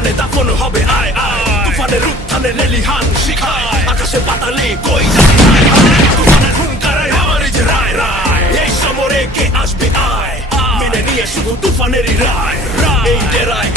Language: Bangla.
জীবনে দাফন হবে আয় আয় তুফানের উত্থানে লেলিহান শিখায় আকাশে পাতালে কই যাবে তুফানের হুঙ্কারায় আমারই যে রায় রায় এই সমরে কে আসবে আয় মেনে নিয়ে শুধু তুফানেরই রায় এই ডেরায়